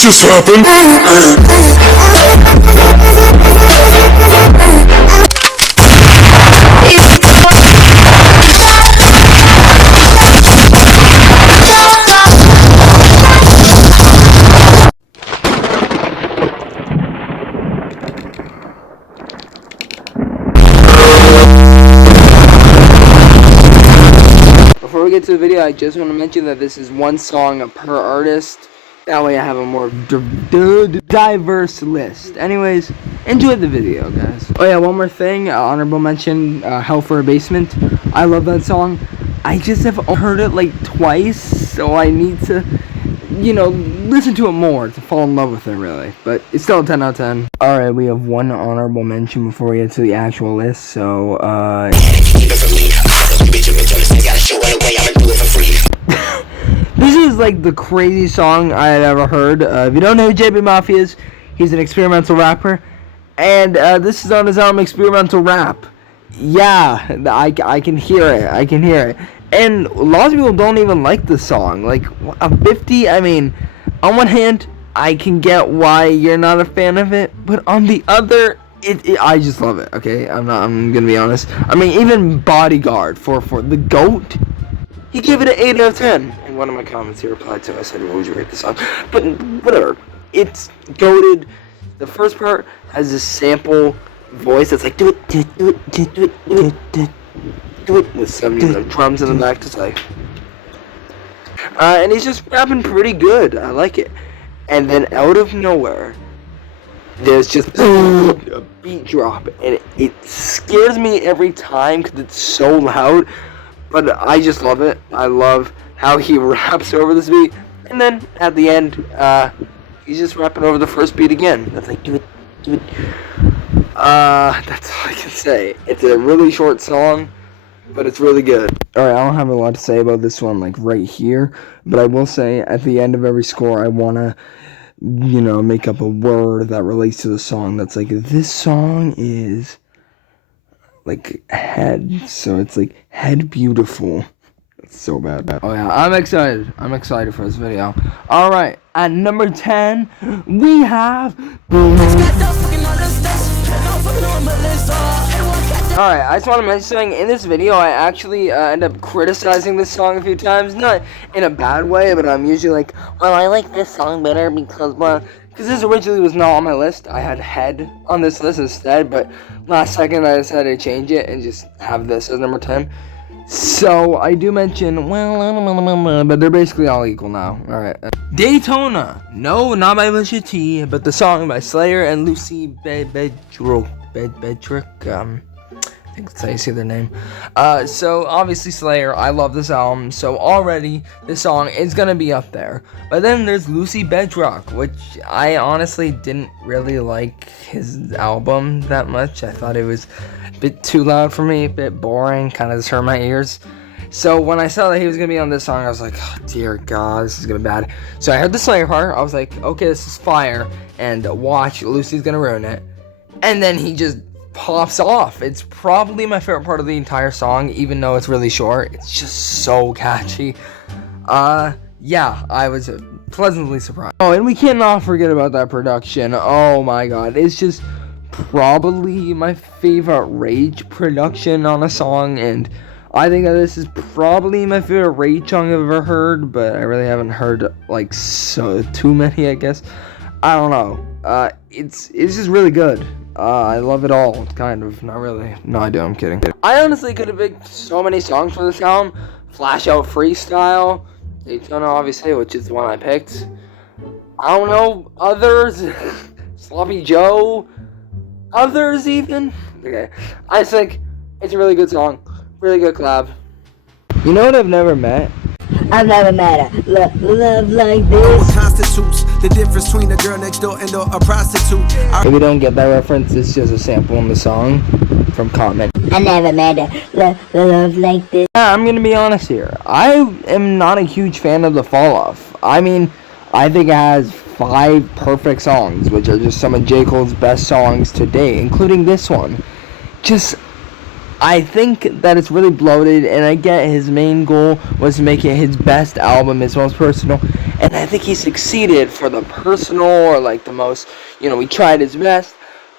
just happened? Before we get to the video, I just want to mention that this is one song per artist. That way I have a more diverse list. Anyways, enjoy the video, guys. Oh yeah, one more thing. Honorable mention, Hell for a Basement. I love that song. I just have heard it like twice, so I need to, listen to it more to fall in love with it, really. But it's still a 10 out of 10. Alright, we have one honorable mention before we get to the actual list, so, this is like the craziest song I had ever heard. If you don't know who JB Mafia is, he's an experimental rapper. And this is on his album Experimental Rap. Yeah, I can hear it. I can hear it. And a lot of people don't even like this song. Like, a 50, I mean, on one hand, I can get why you're not a fan of it. But on the other, I just love it, okay? I'm gonna be honest. I mean, even Bodyguard for the GOAT, he gave it an 8 out of 10. In one of my comments, he replied to it. I said, what would you rate this song? But whatever. It's goated. The first part has this sample voice that's like, do it, do it, do it, do it, do it, do it, do it, do it, with some drums in the back to say. And he's just rapping pretty good. I like it. And then out of nowhere, there's just a beat drop. And it scares me every time because it's so loud. But I just love it. I love how he raps over this beat. And then at the end, he's just rapping over the first beat again. That's like, do it, do it. That's all I can say. It's a really short song, but it's really good. Alright, I don't have a lot to say about this one, like, right here. But I will say, at the end of every score, I want to, make up a word that relates to the song. That's like, this song is like head, so it's like head beautiful. That's so bad. Oh yeah, I'm excited for this video. All right, at number 10 we have Alright, I just want to mention something. In this video, I actually end up criticizing this song a few times. Not in a bad way, but I'm usually like, well, I like this song better because, this originally was not on my list. I had Head on this list instead, but last second I decided to change it and just have this as number 10. So, I do mention, but they're basically all equal now. Alright. Daytona. No, not by Alicia T, but the song by Slayer and Lucy Bedrick. I think that's how you say their name. So obviously Slayer, I love this album, so already this song is gonna be up there. But then there's Lucy Bedrock, which I honestly didn't really like his album that much. I thought it was a bit too loud for me, a bit boring, kind of just hurt my ears. So when I saw that he was gonna be on this song, I was like, oh, dear God, this is gonna be bad. So I heard the Slayer part, I was like, okay, this is fire, and watch, Lucy's gonna ruin it. And then he just pops off. It's probably my favorite part of the entire song, even though it's really short. It's just so catchy. Yeah, I was pleasantly surprised. Oh, and we cannot forget about that production. Oh my God, it's just probably my favorite Rage production on a song, and I think that this is probably my favorite Rage song I've ever heard, but I really haven't heard like too many, I guess. I don't know. It's just really good. I love it all, kind of. Not really. No, I do. I'm kidding. I honestly could have picked so many songs for this album. Flash Out Freestyle, Daytona, obviously, which is the one I picked. I don't know, others. Sloppy Joe. Others, even. Okay. I think it's a really good song. Really good collab. You know what I've never met? I've never met a love like this. Constitutes the difference between a girl next door and a prostitute. If you don't get that reference, it's just a sample in the song from Comment. I never met a love like this. I'm gonna be honest here. I am not a huge fan of the Fall Off. I mean, I think it has 5 perfect songs, which are just some of J. Cole's best songs to date, including this one. Just, I think that it's really bloated, and I get his main goal was to make it his best album, his most personal, and I think he succeeded for the personal, or like the most, he tried his best.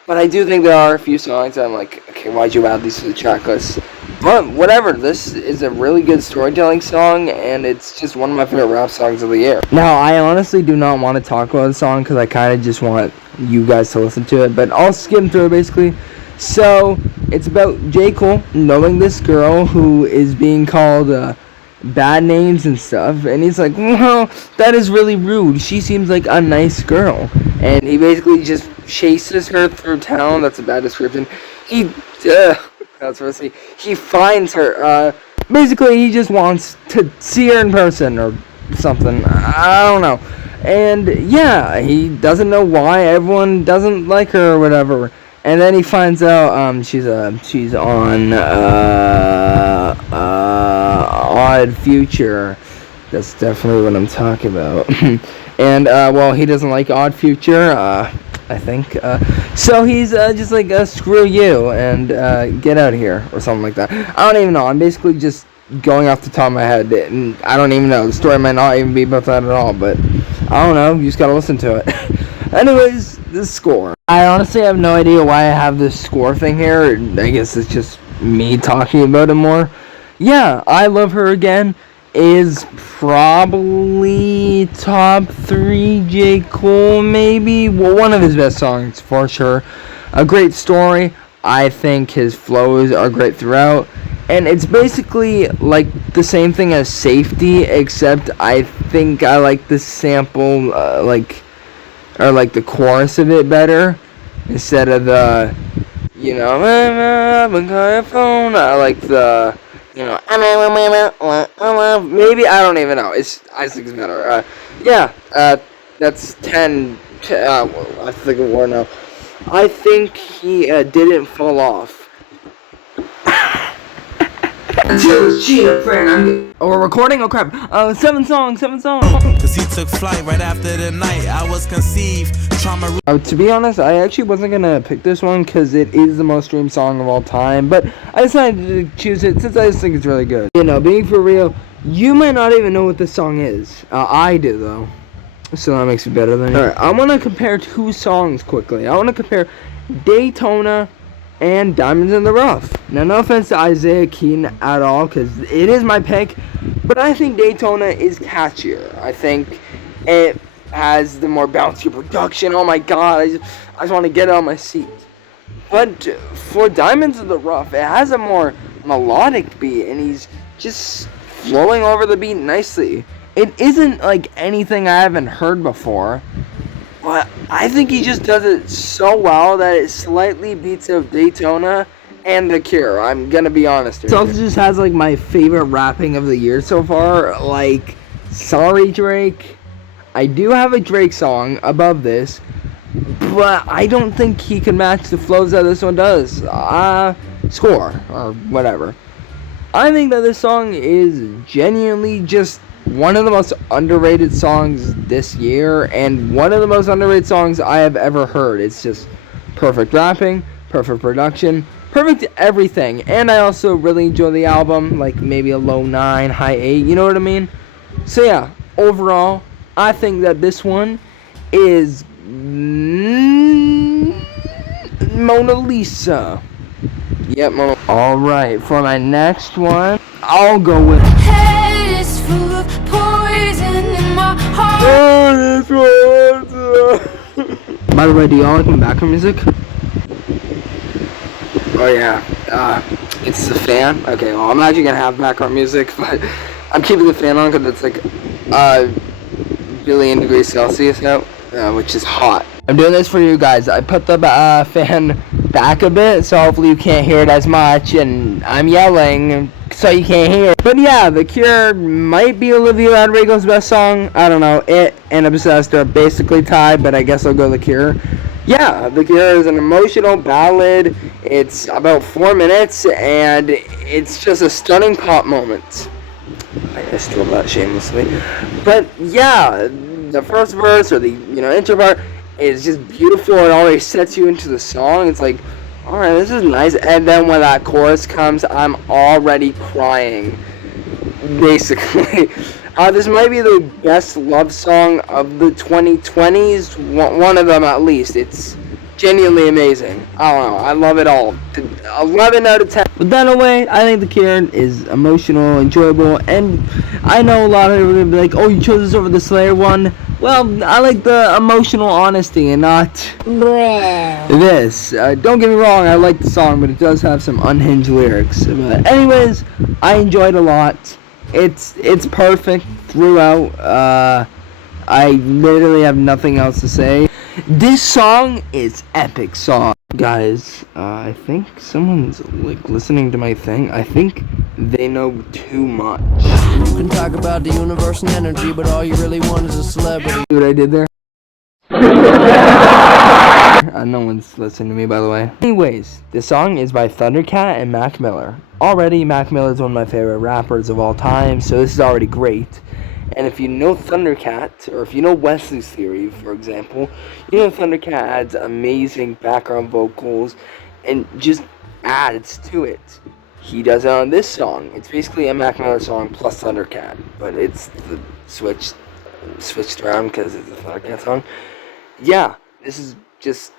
But I do think there are a few songs that I'm like, okay, why'd you add these to the track list? But whatever, this is a really good storytelling song, and it's just one of my favorite rap songs of the year. Now, I honestly do not want to talk about the song because I kind of just want you guys to listen to it, but I'll skim through it basically. So, it's about J. Cole knowing this girl who is being called bad names and stuff, and he's like, well, that is really rude. She seems like a nice girl. And he basically just chases her through town. That's a bad description. He finds her. Basically, he just wants to see her in person or something. I don't know. And yeah, he doesn't know why everyone doesn't like her or whatever. And then he finds out she's on Odd Future. That's definitely what I'm talking about. And well, he doesn't like Odd Future. I think. So he's just like, screw you and get out of here or something like that. I don't even know. I'm basically just going off the top of my head, and I don't even know. The story might not even be about that at all, but I don't know. You just gotta listen to it. Anyways, the score. I honestly have no idea why I have this score thing here. I guess it's just me talking about it more. Yeah, I Love Her Again is probably top 3 J. Cole, maybe. Well, one of his best songs, for sure. A great story. I think his flows are great throughout. And it's basically like the same thing as Safety, except I think I like the sample, or like the chorus of it better, instead of the, maybe I don't even know. I think it's better. That's 10. I think of more now. I think he didn't fall off. We're recording? Oh crap. 7 songs. Cause he took flight right after the night I was conceived. To be honest, I actually wasn't gonna pick this one because it is the most streamed song of all time, but I decided to choose it since I just think it's really good. Being for real, you might not even know what this song is. I do though, so that makes it better than you. Alright, I want to compare 2 songs quickly. I want to compare Daytona and Diamonds in the Rough. Now, no offense to Isaiah Keaton at all, because it is my pick, but I think Daytona is catchier. I think it has the more bouncy production. Oh my god, I just want to get on my seat. But for Diamonds in the Rough, it has a more melodic beat, and he's just flowing over the beat nicely. It isn't like anything I haven't heard before, but I think he just does it so well that it slightly beats out Daytona and The Cure. I'm gonna be honest here. It also just has like my favorite rapping of the year so far. Like, Sorry Drake. I do have a Drake song above this, but I don't think he can match the flows that this one does. Score or whatever. I think that this song is genuinely just one of the most underrated songs this year, and one of the most underrated songs I have ever heard. It's just perfect rapping, perfect production, perfect everything, and I also really enjoy the album, like maybe a low 9, high 8, you know what I mean? So yeah, overall, I think that this one is Mona Lisa. Yep, Mona. Alright, for my next one, I'll go with Full of poison in my heart. By the way, do y'all like my background music? Oh yeah, it's the fan. Okay, well, I'm actually gonna have background music, but I'm keeping the fan on because it's like billion degrees Celsius out, which is hot. I'm doing this for you guys. I put the fan back a bit, so hopefully you can't hear it as much, and I'm yelling so you can't hear. But yeah, The Cure might be Olivia Rodrigo's best song. I don't know. It and Obsessed are basically tied, but I guess I'll go The Cure. Yeah, The Cure is an emotional ballad. It's about 4 minutes, and it's just a stunning pop moment. I stole that shamelessly. But yeah, the first verse or the intro part is just beautiful. It always sets you into the song. It's like, Alright, this is nice. And then when that chorus comes, I'm already crying. Basically. This might be the best love song of the 2020s. One of them at least. It's genuinely amazing. I don't know. I love it all. 11 out of 10. With that away, I think The Cure is emotional, enjoyable, and I know a lot of people are going to be like, oh, you chose this over the Slayer one. Well, I like the emotional honesty and not this. Don't get me wrong, I like the song, but it does have some unhinged lyrics. But anyways, I enjoyed it a lot. It's perfect throughout. I literally have nothing else to say. This song is epic song. Guys, I think someone's like listening to my thing. I think they know too much. You can talk about the universe and energy, but all you really want is a celebrity. See what I did there? No one's listening to me, by the way. Anyways, the song is by Thundercat and Mac Miller. Already, Mac Miller is one of my favorite rappers of all time, so this is already great. And if you know Thundercat, or if you know Wesley's Theory, for example, you know Thundercat adds amazing background vocals and just adds to it. He does it on this song. It's basically a Mac Miller song plus Thundercat, but it's the switched around because it's a Thundercat song. Yeah, this is just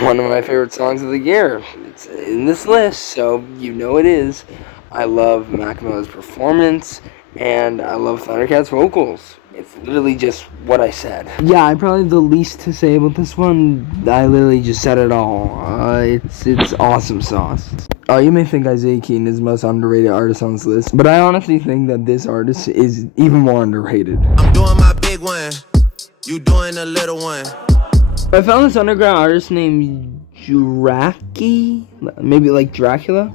one of my favorite songs of the year. It's in this list, so you know it is. I love Mac Miller's performance, and I love Thundercat's vocals. It's literally just what I said. Yeah, I'm probably the least to say about this one. I literally just said it all. It's awesome sauce. You may think Isaiah Keaton is the most underrated artist on this list, but I honestly think that this artist is even more underrated. I'm doing my big one, you doing a little one. I found this underground artist named Draki, maybe like Dracula.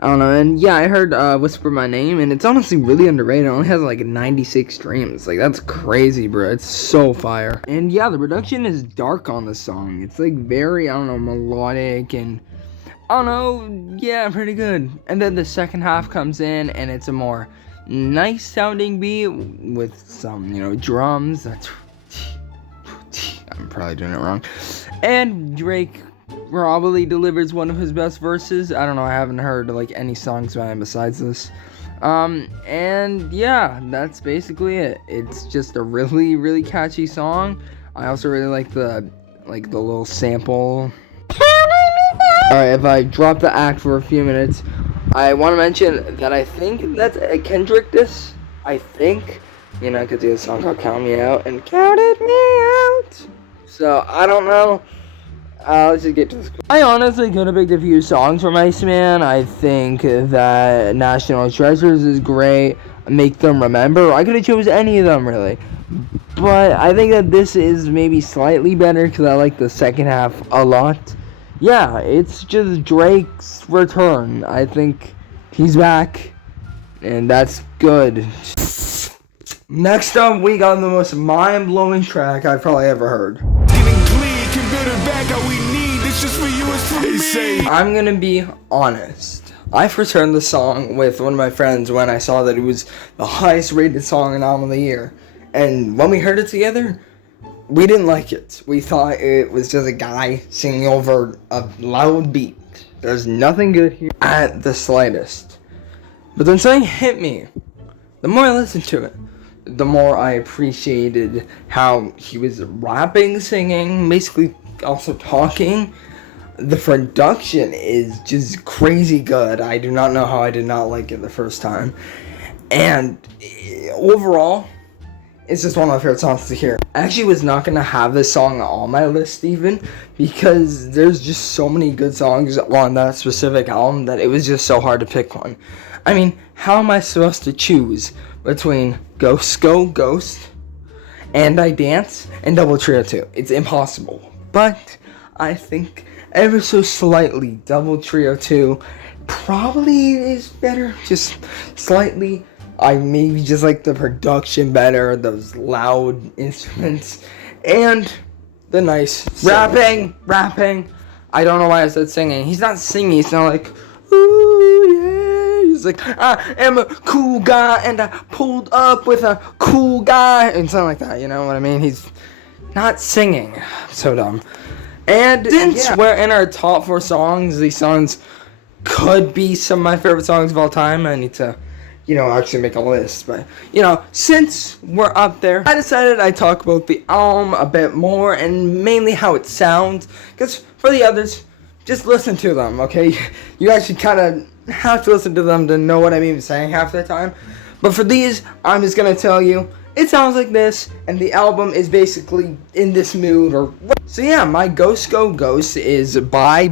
I don't know, and yeah, I heard Whisper My Name, and it's honestly really underrated. It only has like 96 streams. Like, that's crazy, bro. It's so fire. And yeah, the production is dark on the song. It's like very, I don't know, melodic, and I don't know, yeah, pretty good. And then the second half comes in, and it's a more nice sounding beat with some, you know, drums. That's, I'm probably doing it wrong. And Drake probably delivers one of his best verses. I don't know, I haven't heard like any songs by him besides this. And yeah, that's basically it. It's just a really, really catchy song. I also really like the little sample. Alright, if I drop the act for a few minutes, I want to mention that I think that's a Kendrick diss. I think, you know, I could do a song called Count Me Out and Counted Me Out. So, I don't know. Let's just get to this. I honestly could have picked a few songs from Iceman. I think that National Treasures is great. Make Them Remember. I could have chose any of them, really. But I think that this is maybe slightly better because I like the second half a lot. Yeah, it's just Drake's return. I think he's back, and that's good. Next up, we got the most mind-blowing track I've probably ever heard. I'm gonna be honest. I first heard the song with one of my friends when I saw that it was the highest rated song and album of the year. And when we heard it together, we didn't like it. We thought it was just a guy singing over a loud beat. There's nothing good here at the slightest. But then something hit me. The more I listened to it, the more I appreciated how he was rapping, singing, basically also talking. The production is just crazy good. I do not know how I did not like it the first time. And overall, it's just one of my favorite songs to hear. I actually was not going to have this song on my list even, because there's just so many good songs on that specific album that it was just so hard to pick one. I mean, how am I supposed to choose between Ghost Go Ghost, And I Dance, and Double Trio 2? It's impossible. But I think ever so slightly Double Trio 2 probably is better, just slightly. I maybe just like the production better, those loud instruments, and the nice rapping. I don't know why I said singing. He's not singing, it's not like, ooh yeah. He's like, I am a cool guy and I pulled up with a cool guy, and something like that, you know what I mean? He's not singing. So dumb. And since we're in our top 4 songs, these songs could be some of my favorite songs of all time. I need to, actually make a list. But, since we're up there, I decided I'd talk about the album a bit more and mainly how it sounds. Because for the others, just listen to them, okay? You actually kind of have to listen to them to know what I'm even saying half the time. But for these, I'm just going to tell you, it sounds like this, and the album is basically in this mood. So yeah, my Ghost Go Ghost is by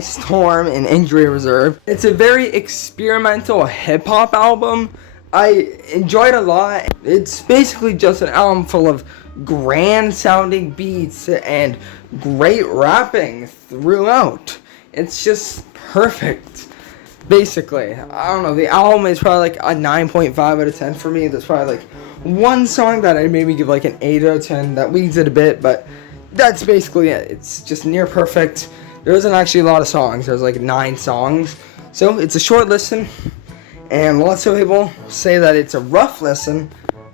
Storm and Injury Reserve. It's a very experimental hip-hop album. I enjoyed it a lot. It's basically just an album full of grand-sounding beats and great rapping throughout. It's just perfect. Basically, I don't know, the album is probably like a 9.5 out of 10 for me. There's probably like one song that I maybe give like an 8 out of 10 that leads it a bit, but that's basically it. It's just near perfect. There isn't actually a lot of songs. There's like 9 songs, so it's a short listen, and lots of people say that it's a rough listen.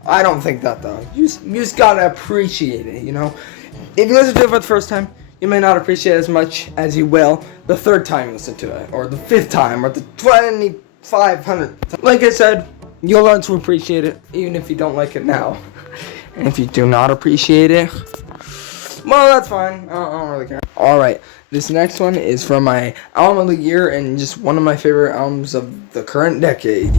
I don't think that though. You just gotta appreciate it, If you listen to it for the first time, you may not appreciate it as much as you will the 3rd time you listen to it, or the 5th time, or the 2,500th. Like I said, you'll learn to appreciate it, even if you don't like it now. And if you do not appreciate it, well, that's fine. I don't really care. Alright, this next one is from my album of the year, and just one of my favorite albums of the current decade,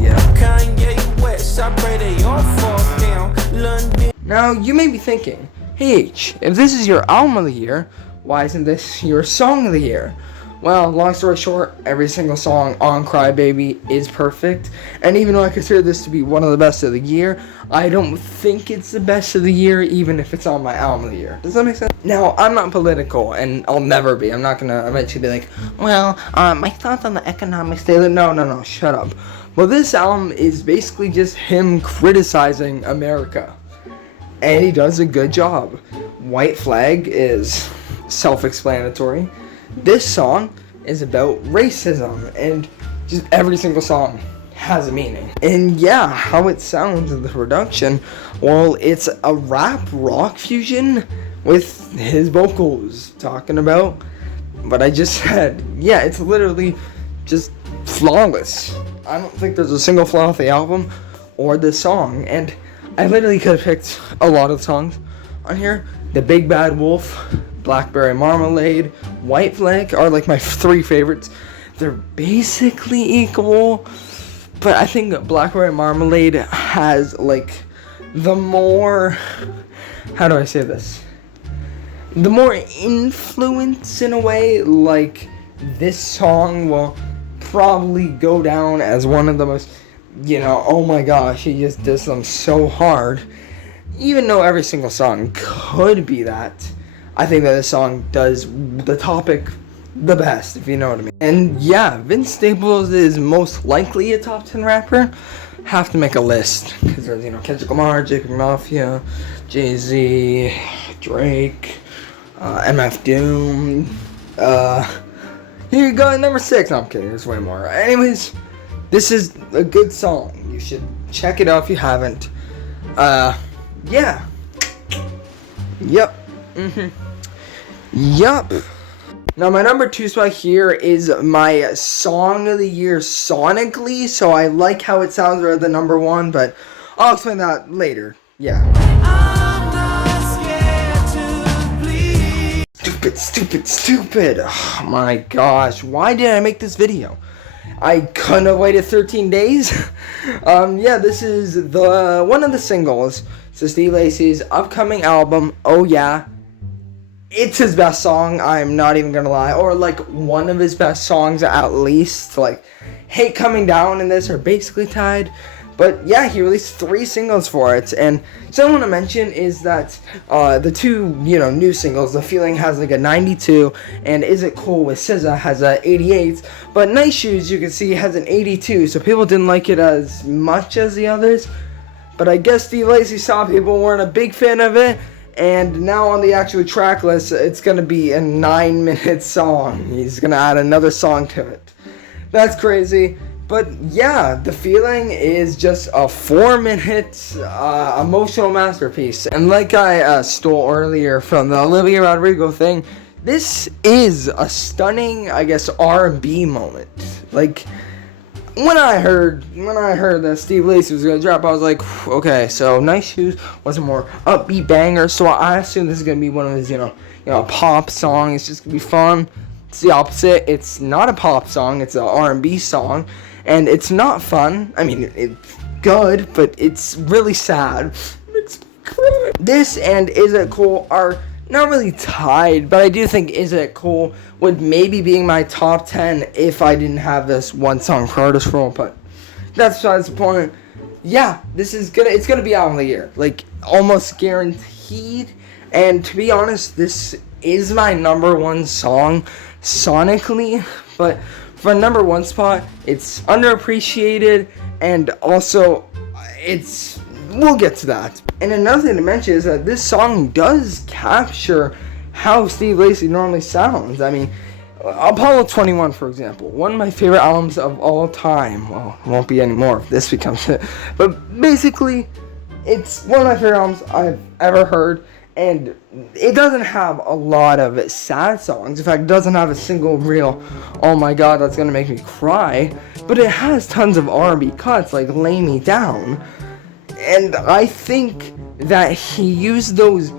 Now, you may be thinking, hey H, if this is your album of the year, why isn't this your song of the year? Well, long story short, every single song on Crybaby is perfect. And even though I consider this to be one of the best of the year, I don't think it's the best of the year, even if it's on my album of the year. Does that make sense? Now, I'm not political, and I'll never be. I'm not gonna eventually be like, well, my thoughts on the economic state. No, shut up. Well, this album is basically just him criticizing America. And he does a good job. White Flag is self-explanatory. This song is about racism, and just every single song has a meaning. And yeah, how it sounds in the production, well, it's a rap rock fusion with his vocals talking about what I just said. Yeah, it's literally just flawless. I don't think there's a single flaw with the album or this song, and I literally could have picked a lot of songs on here. The Big Bad Wolf, Blackberry Marmalade, White Flag are like my 3 favorites. They're basically equal, but I think Blackberry Marmalade has like the more, how do I say this? The more influence in a way. Like, this song will probably go down as one of the most, oh my gosh, he just does them so hard. Even though every single song could be that, I think that this song does the topic the best, if you know what I mean. And yeah, Vince Staples is most likely a top 10 rapper. Have to make a list, because there's, Kendrick Lamar, Jacob Mafia, Jay-Z, Drake, MF Doom, here you go, number 6. No, I'm kidding, there's way more. Anyways, this is a good song. You should check it out if you haven't. Yeah. Yep. Yup. Now, my number 2 spot here is my song of the year sonically, so I like how it sounds rather than number 1, but I'll explain that later. Yeah. Stupid. Oh my gosh, why did I make this video? I couldn't have waited 13 days. Yeah, this is one of the singles. So Steve Lacy's upcoming album, Oh Yeah. It's his best song, I'm not even gonna lie. Or like one of his best songs at least. Like Hate Coming Down and this are basically tied. But yeah, he released 3 singles for it. And something I want to mention is that the 2, new singles, The Feeling has like a 92, and Is It Cool with SZA has a 88. But Nice Shoes, you can see, has an 82, so people didn't like it as much as the others. But I guess Steve Lacy saw people weren't a big fan of it, and now on the actual track list, it's going to be a 9-minute song. He's going to add another song to it. That's crazy. But yeah, The Feeling is just a 4-minute emotional masterpiece. And like I stole earlier from the Olivia Rodrigo thing, this is a stunning, I guess, R&B moment. Like, when I heard that Steve Lacy was gonna drop, I was like, okay, so Nice Shoes was a more upbeat banger, so I assume this is gonna be one of his, a pop song. It's just gonna be fun. It's the opposite. It's not a pop song. It's an R&B song, and it's not fun. I mean, it's good, but it's really sad. This and Is It Cool are not really tied, but I do think Is It Cool would maybe be my top 10 if I didn't have this one song for artist role, but that's besides the point. Yeah, it's gonna be album of the year, like almost guaranteed. And to be honest, this is my number one song sonically, but for a number one spot, it's underappreciated, and also we'll get to that. And another thing to mention is that this song does capture how Steve Lacy normally sounds. I mean, Apollo 21, for example, one of my favorite albums of all time. Well, it won't be anymore if this becomes it. But basically, it's one of my favorite albums I've ever heard. And it doesn't have a lot of sad songs. In fact, it doesn't have a single real, oh my god, that's gonna make me cry. But it has tons of R&B cuts, like Lay Me Down. And I think that he used those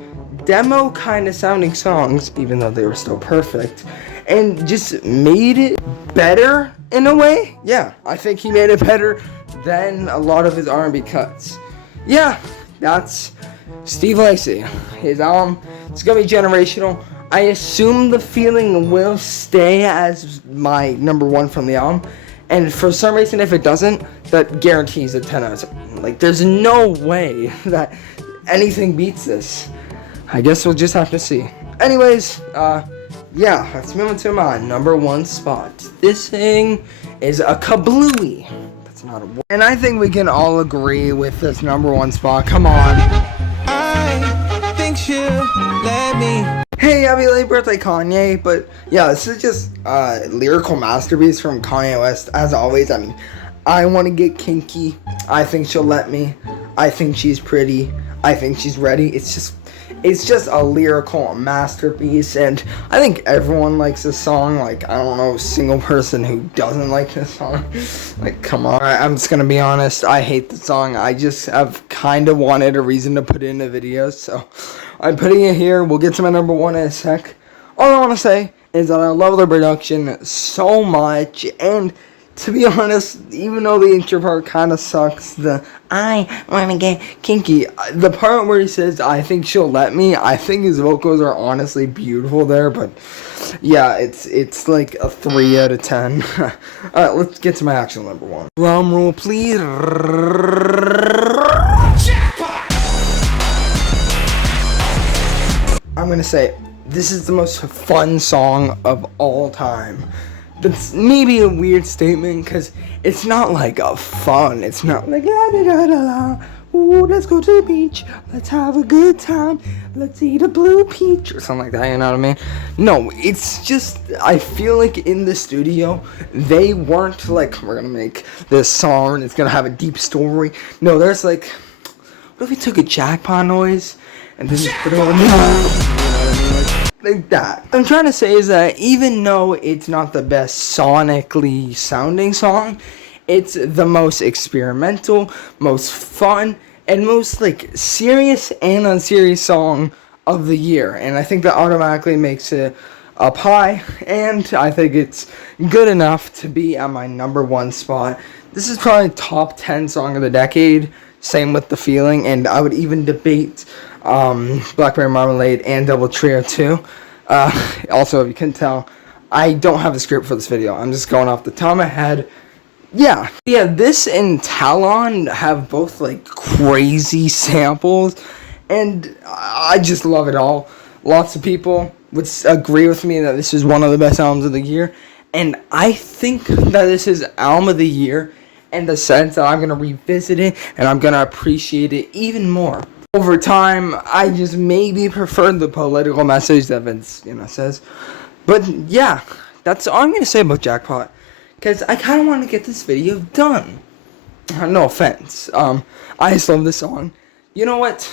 demo kind of sounding songs, even though they were still perfect, and just made it better in a way. Yeah, I think he made it better than a lot of his R&B cuts. Yeah, that's Steve Lacy. His album, it's gonna be generational. I assume The Feeling will stay as my number one from the album. And for some reason, if it doesn't, that guarantees a 10 out of 10. Like, there's no way that anything beats this. I guess we'll just have to see. Anyways, yeah, let's move into my number one spot. This thing is a kablooey. That's not a word. And I think we can all agree with this number one spot. Come on. I think she'll let me. Hey, happy late birthday, Kanye. But yeah, this is just a lyrical masterpiece from Kanye West. As always, I mean, I want to get kinky. I think she'll let me. I think she's pretty. I think she's ready. It's just a lyrical masterpiece, and I think everyone likes this song. Like, I don't know a single person who doesn't like this song. Like, come on. Alright, I'm just gonna be honest. I hate the song. I just have kind of wanted a reason to put it in a video, so I'm putting it here. We'll get to my number one in a sec. All I want to say is that I love the production so much, and to be honest, even though the intro part kind of sucks, the I want to get kinky, the part where he says, I think she'll let me, I think his vocals are honestly beautiful there, but yeah, it's like a 3 out of 10. Alright, let's get to my actual number one. Drum roll, please. I'm gonna say, this is the most fun song of all time. That's maybe a weird statement, because it's not like a fun, it's not like la da da da da, ooh, let's go to the beach, let's have a good time, let's eat a blue peach, or something like that, you know what I mean? No, it's just, I feel like in the studio, they weren't like, we're gonna make this song, and it's gonna have a deep story. No, there's like, what if we took a jackpot noise, and then just put it on, like that. What I'm trying to say is that even though it's not the best sonically sounding song, it's the most experimental, most fun, and most like serious and unserious song of the year. And I think that automatically makes it up high, and I think it's good enough to be at my number one spot. This is probably top 10 song of the decade. Same with The Feeling, and I would even debate Blackberry Marmalade and Double Trio too. Also, if you can tell, I don't have a script for this video. I'm just going off the top of my head. Yeah, this and Talon have both like crazy samples, and I just love it all. Lots of people would agree with me that this is one of the best albums of the year, and I think that this is album of the year in the sense that I'm going to revisit it and I'm going to appreciate it even more. Over time, I just maybe prefer the political message that Vince, says. But yeah, that's all I'm going to say about Jackpot, because I kind of want to get this video done. No offense. I just love this song. You know what?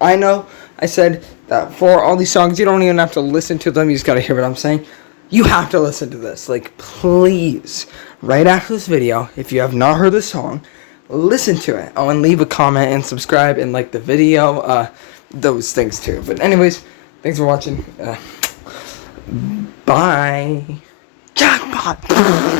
I know I said that for all these songs, you don't even have to listen to them. You just gotta hear what I'm saying. You have to listen to this. Like, please, right after this video, if you have not heard the song, listen to it. Oh, and leave a comment and subscribe and like the video. Those things too. But anyways, thanks for watching. Bye. Jackpot.